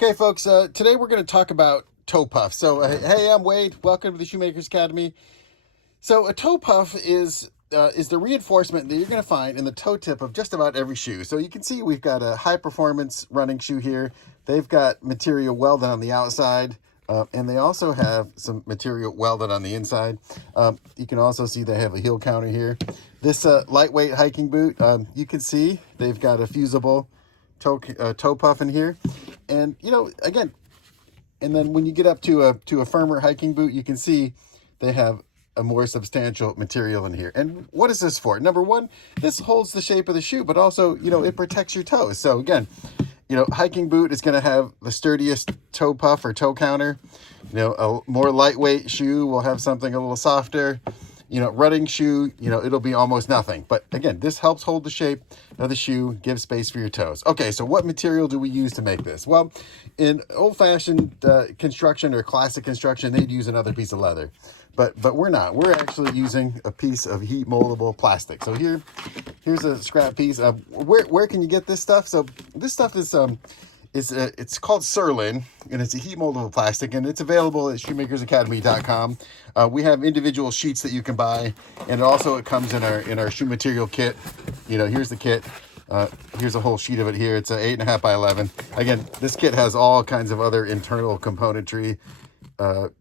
Okay, folks, today we're going to talk about toe puff. So, hey, I'm Wade. Welcome to the Shoemakers Academy. So, a toe puff is the reinforcement that you're going to find in the toe tip of just about every shoe. So you can see we've got a high-performance running shoe here. They've got material welded on the outside, and they also have some material welded on the inside. You can also see they have a heel counter here. This lightweight hiking boot, you can see they've got a fusible toe puff in here. And, you know, again, and then when you get up to a firmer hiking boot, you can see they have a more substantial material in here. And what is this for? Number one, this holds the shape of the shoe, but also, you know, it protects your toes. So again, you know, hiking boot is going to have the sturdiest toe puff or toe counter. You know, a more lightweight shoe will have something a little softer. You know, running shoe, you know, it'll be almost nothing. But again, this helps hold the shape of the shoe, give space for your toes. Okay, so what material do we use to make this? Well, in old-fashioned construction or classic construction, they'd use another piece of leather. But we're not. We're actually using a piece of heat moldable plastic. So here's a scrap piece. Where can you get this stuff? So this stuff is it's called Surlyn, and it's a heat moldable plastic, and it's available at shoemakersacademy.com. We have individual sheets that you can buy, and it comes in our shoe material kit. You know, here's the kit. Here's a whole sheet of it here. It's 8.5 by 11. Again, this kit has all kinds of other internal componentry.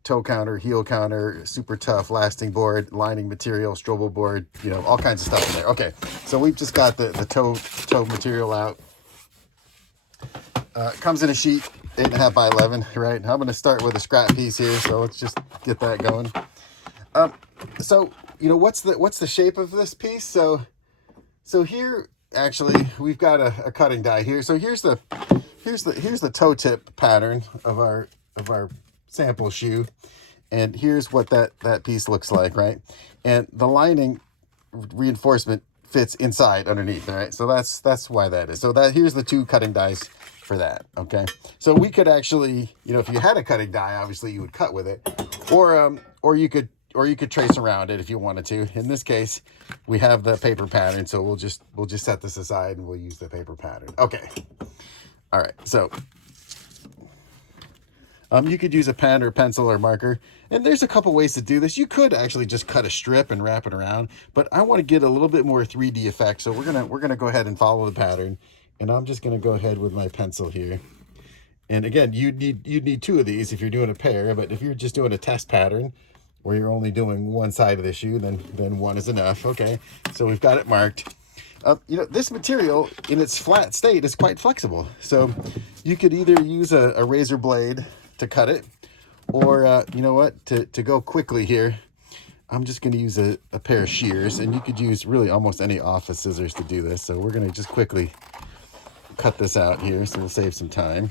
Toe counter, heel counter, super tough lasting board, lining material, strobo board, you know, all kinds of stuff in there. Okay, so we've just got the toe material out. Comes in a sheet, 8.5 by 11, right? I'm going to start with a scrap piece here, so let's just get that going. So, you know, what's the shape of this piece? So here, actually, we've got a cutting die here. So here's the toe tip pattern of our sample shoe, and here's what that piece looks like, right? And the lining reinforcement fits inside underneath, all right? So that's why that is. So here's the two cutting dies for that. Okay, so we could actually, you know, if you had a cutting die, obviously you would cut with it, or you could trace around it if you wanted to. In this case, we have the paper pattern, so we'll just set this aside and we'll use the paper pattern. Okay, all right. So you could use a pen or pencil or marker, and there's a couple ways to do this. You could actually just cut a strip and wrap it around, but I want to get a little bit more 3D effect, so we're gonna go ahead and follow the pattern. And I'm just gonna go ahead with my pencil here. And again, you'd need two of these if you're doing a pair, but if you're just doing a test pattern where you're only doing one side of the shoe, then one is enough. Okay, so we've got it marked. You know, this material in its flat state is quite flexible. So you could either use a razor blade to cut it, or you know what, to go quickly here, I'm just going to use a pair of shears, and you could use really almost any office scissors to do this. So we're going to just quickly cut this out here, so we'll save some time.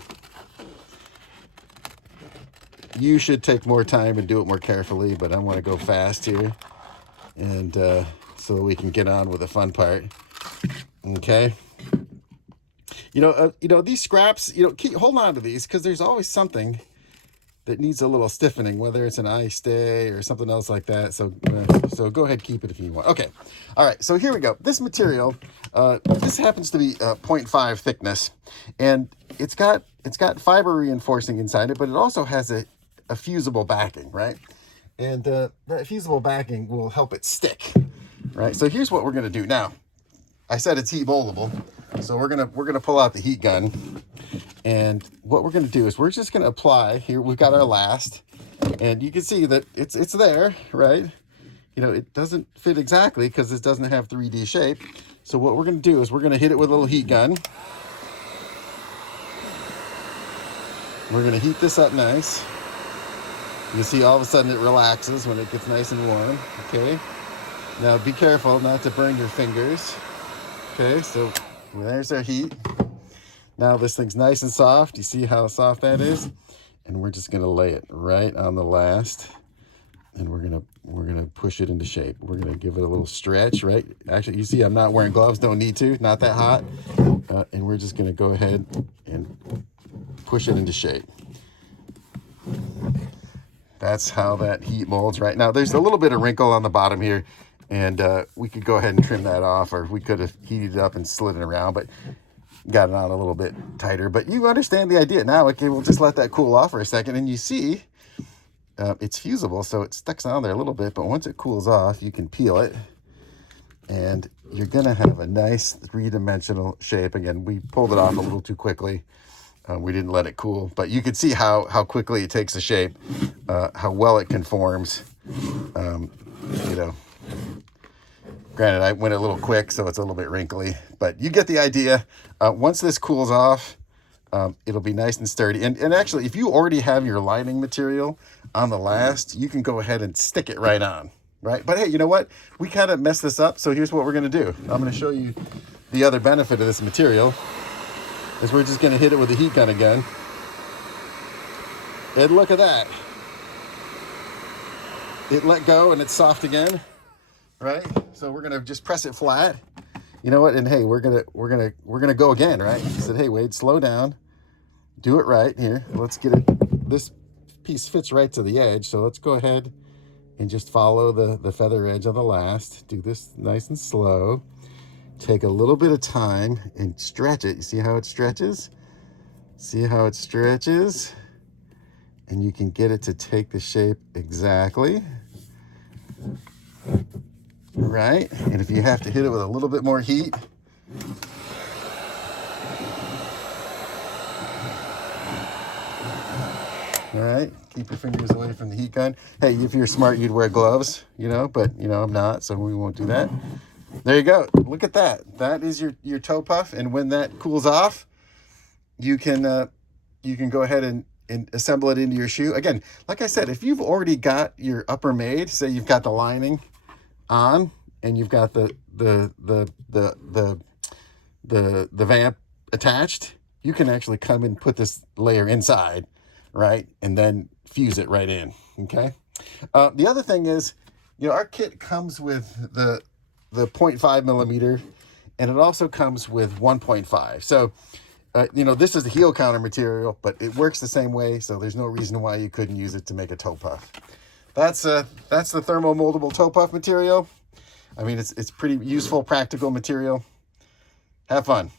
You should take more time and do it more carefully, but I want to go fast here, and so that we can get on with the fun part. Okay. You know, these scraps, you know, hold on to these, because there's always something that needs a little stiffening, whether it's an eye stay or something else like that. So go ahead, keep it if you want. Okay, all right, so here we go. This material, this happens to be 0.5 thickness, and it's got fiber reinforcing inside it, but it also has a fusible backing, right? And that fusible backing will help it stick, right? So here's what we're gonna do now. I said it's heat moldable, so we're gonna pull out the heat gun. And what we're going to do is we're just going to apply here. We've got our last, and you can see that it's there, right? You know, it doesn't fit exactly because it doesn't have 3D shape. So what we're going to do is we're going to hit it with a little heat gun. We're going to heat this up nice. You see all of a sudden it relaxes when it gets nice and warm. Okay. Now be careful not to burn your fingers. Okay, so there's our heat. Now this thing's nice and soft. You see how soft that is? And we're just gonna lay it right on the last, and we're gonna push it into shape. We're gonna give it a little stretch, right? Actually, you see I'm not wearing gloves, don't need to, not that hot. And we're just gonna go ahead and push it into shape. That's how that heat molds right now. There's a little bit of wrinkle on the bottom here, and we could go ahead and trim that off, or we could have heated it up and slid it around, but got it on a little bit tighter, but you understand the idea. Now, okay, we'll just let that cool off for a second, and you see it's fusible, so it sticks on there a little bit, but once it cools off, you can peel it, and you're gonna have a nice three-dimensional shape. Again, we pulled it off a little too quickly. We didn't let it cool, but you can see how quickly it takes a shape, how well it conforms. You know, granted, I went a little quick, so it's a little bit wrinkly, but you get the idea. Once this cools off, it'll be nice and sturdy. And actually, if you already have your lining material on the last, you can go ahead and stick it right on, right? But hey, you know what? We kind of messed this up, so here's what we're going to do. I'm going to show you the other benefit of this material. Is we're just going to hit it with a heat gun again. And look at that. It let go and it's soft again, right? So we're going to just press it flat. You know what? And hey, we're going to go again, right? I said, "Hey, Wade, slow down. Do it right here. Let's get it. This piece fits right to the edge, so let's go ahead and just follow the feather edge on the last. Do this nice and slow. Take a little bit of time and stretch it. You see how it stretches? See how it stretches? And you can get it to take the shape exactly. Right? And if you have to hit it with a little bit more heat, all right, keep your fingers away from the heat gun. Hey, if you're smart, you'd wear gloves, you know, but, you know, I'm not, so we won't do that. There you go. Look at that. That is your toe puff. And when that cools off, you can go ahead and assemble it into your shoe. Again, like I said, if you've already got your upper made, say you've got the lining on and you've got the vamp attached, you can actually come and put this layer inside, right? And then fuse it right in. Okay. The other thing is, you know, our kit comes with the 0.5 millimeter, and it also comes with 1.5. So, you know, this is the heel counter material, but it works the same way. So there's no reason why you couldn't use it to make a toe puff. That's the thermo moldable toe puff material. I mean, it's pretty useful, practical material. Have fun.